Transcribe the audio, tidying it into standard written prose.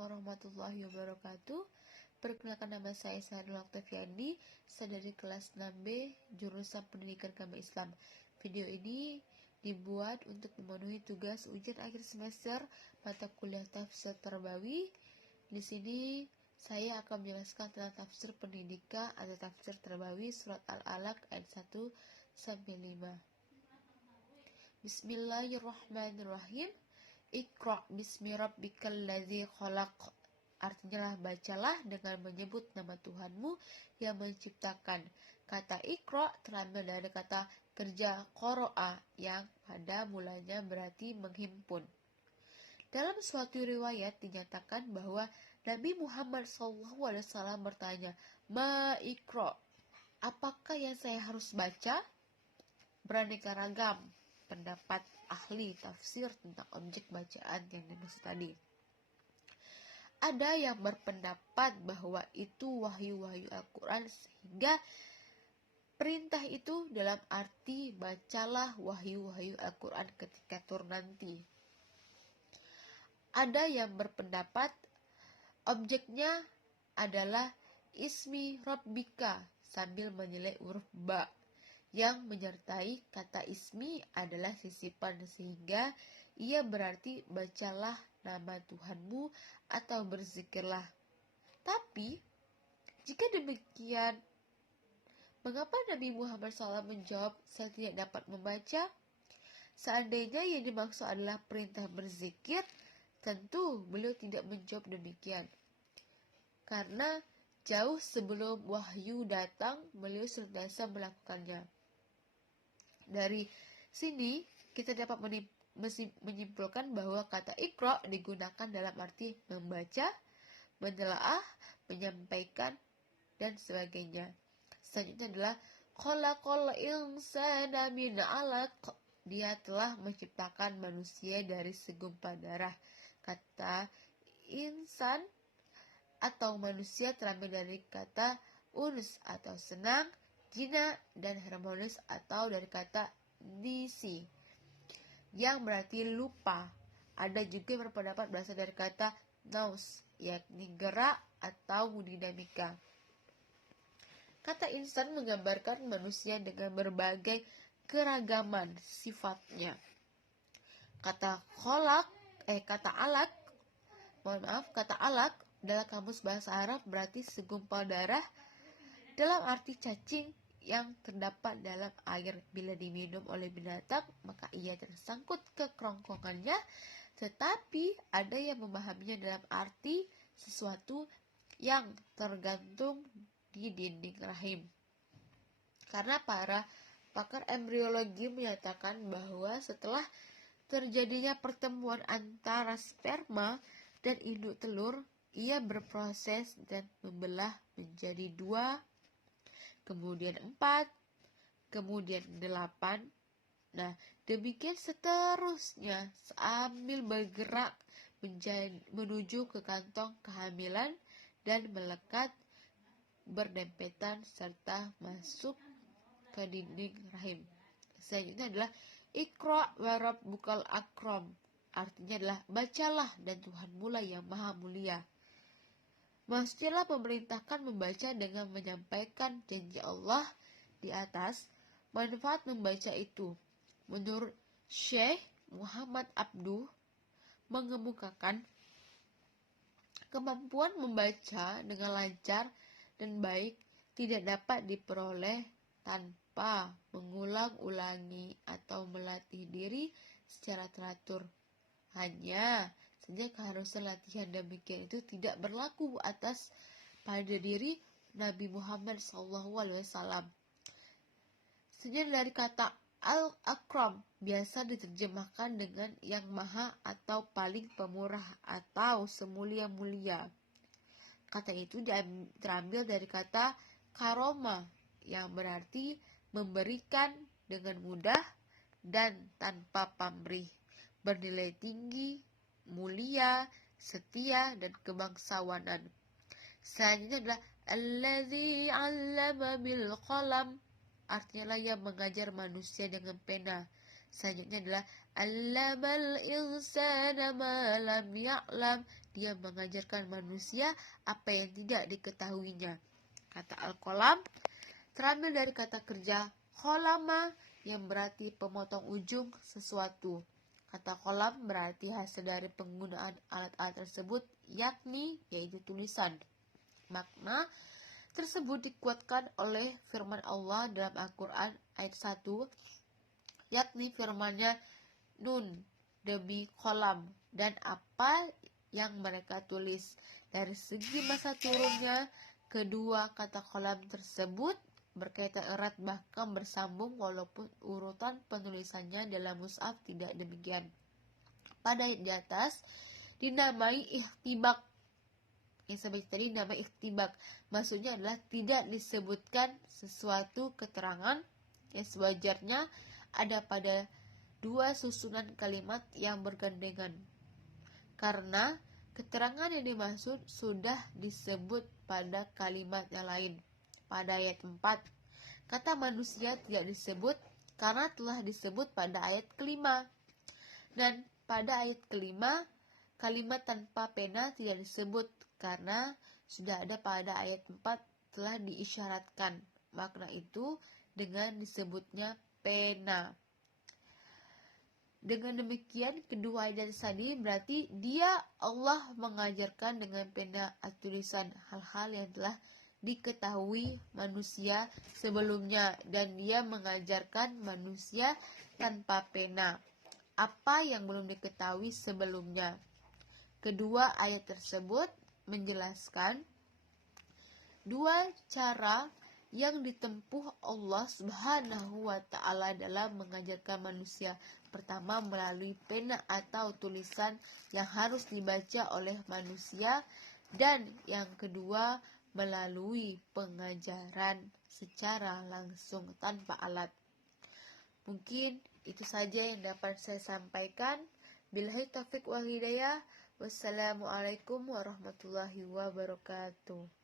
warahmatullahi wabarakatuh. Perkenalkan, nama saya Sahrul Oktaviandi, saya dari kelas 6B jurusan Pendidikan Agama Islam. Video ini dibuat untuk memenuhi tugas ujian akhir semester mata kuliah Tafsir Tarbawi. Di sini saya akan menjelaskan tentang tafsir pendidikan atau tafsir Tarbawi surat Al-Alaq ayat 1 sampai 5. Bismillahirrahmanirrahim. Iqra bismi rabbikal ladzi khalaq. Artinya lah, bacalah dengan menyebut nama Tuhanmu yang menciptakan. Kata Iqra terambil dari kata kerja qara'a yang pada mulanya berarti menghimpun. Dalam suatu riwayat dinyatakan bahwa Nabi Muhammad SAW bertanya, "Ma Iqra, apakah yang saya harus baca?" Beraneka ragam pendapat ahli tafsir tentang objek bacaan yang dimaksud tadi. Ada yang berpendapat bahwa itu wahyu-wahyu Al-Quran, sehingga perintah itu dalam arti bacalah wahyu-wahyu Al-Quran ketika turun nanti. Ada yang berpendapat objeknya adalah ismi rabbika sambil menilai huruf ba yang menyertai kata ismi adalah sisipan, sehingga ia berarti bacalah nama Tuhanmu atau berzikirlah. Tapi jika demikian, mengapa Nabi Muhammad SAW menjawab saya tidak dapat membaca? Seandainya yang dimaksud adalah perintah berzikir, tentu beliau tidak menjawab demikian. Karena jauh sebelum wahyu datang, beliau senantiasa melakukannya. Dari sini kita dapat menyimpulkan bahwa kata Iqra digunakan dalam arti membaca, menelaah, menyampaikan, dan sebagainya. Selanjutnya adalah khalaqal insana min 'alaq. Dia telah menciptakan manusia dari segumpal darah. Kata insan atau manusia terambil dari kata uns atau senang, jina, dan harmonis atau dari kata nisi yang berarti lupa. Ada juga yang berpendapat berasal dari kata naus, yakni gerak atau dinamika. Kata insan menggambarkan manusia dengan berbagai keragaman sifatnya. Kata alak dalam kamus bahasa Arab berarti segumpal darah dalam arti cacing yang terdapat dalam air. Bila diminum oleh binatang, maka ia tersangkut ke kerongkongannya, tetapi ada yang memahaminya dalam arti sesuatu yang tergantung di dinding rahim. Karena para pakar embriologi menyatakan bahwa setelah terjadinya pertemuan antara sperma dan induk telur, ia berproses dan membelah menjadi 2, kemudian 4, kemudian 8. Nah, demikian seterusnya sambil bergerak menuju ke kantong kehamilan dan melekat berdempetan serta masuk ke dinding rahim. Selanjutnya adalah Iqra wa rabbukal akram. Artinya adalah bacalah dan Tuhanmu lah yang maha mulia. Maksudnya memerintahkan membaca dengan menyampaikan janji Allah di atas. Manfaat membaca itu, menurut Syekh Muhammad Abduh, mengemukakan kemampuan membaca dengan lancar dan baik tidak dapat diperoleh tanpa mengulang-ulangi atau melatih diri secara teratur. Hanya saja keharusan latihan demikian itu tidak berlaku atas pada diri Nabi Muhammad SAW. Sejenis dari kata Al-Akram biasa diterjemahkan dengan yang maha atau paling pemurah atau semulia-mulia. Kata itu terambil dari kata karoma yang berarti memberikan dengan mudah dan tanpa pamrih, bernilai tinggi, mulia, setia, dan kebangsawanan. Selanjutnya adalah alladzi 'allama bil qalam. Artinya lah yang mengajar manusia dengan pena. Selanjutnya adalah allamal insana ma lam ya'lam. Dia mengajarkan manusia apa yang tidak diketahuinya. Kata al-qalam terambil dari kata kerja kolama yang berarti pemotong ujung sesuatu. Kata kolam berarti hasil dari penggunaan alat-alat tersebut, yakni yaitu tulisan. Makna tersebut dikuatkan oleh firman Allah dalam Al-Quran ayat 1, yakni firman-Nya nun demi kolam dan apa yang mereka tulis. Dari segi masa turunnya, kedua kata kolam tersebut berkaitan erat bahkan bersambung walaupun urutan penulisannya dalam mushaf tidak demikian. Pada ayat di atas dinamai ihtibak. Yang sebagai tadi nama ihtibak maksudnya adalah tidak disebutkan sesuatu keterangan yang sewajarnya ada pada dua susunan kalimat yang bergandengan, karena keterangan yang dimaksud sudah disebut pada kalimat yang lain. Pada ayat 4, kata manusia tidak disebut karena telah disebut pada ayat kelima. Dan pada ayat kelima, kalimat tanpa pena tidak disebut karena sudah ada pada ayat 4 telah diisyaratkan. Makna itu dengan disebutnya pena. Dengan demikian, kedua ayat tadi berarti dia Allah mengajarkan dengan pena atau tulisan hal-hal yang telah diketahui manusia sebelumnya, dan dia mengajarkan manusia tanpa pena apa yang belum diketahui sebelumnya. Kedua ayat tersebut menjelaskan dua cara yang ditempuh Allah Subhanahu wa Ta'ala dalam mengajarkan manusia. Pertama, melalui pena atau tulisan yang harus dibaca oleh manusia, dan yang kedua, melalui pengajaran secara langsung tanpa alat. Mungkin itu saja yang dapat saya sampaikan. Billahi taufiq wal hidayah. Wassalamualaikum warahmatullahi wabarakatuh.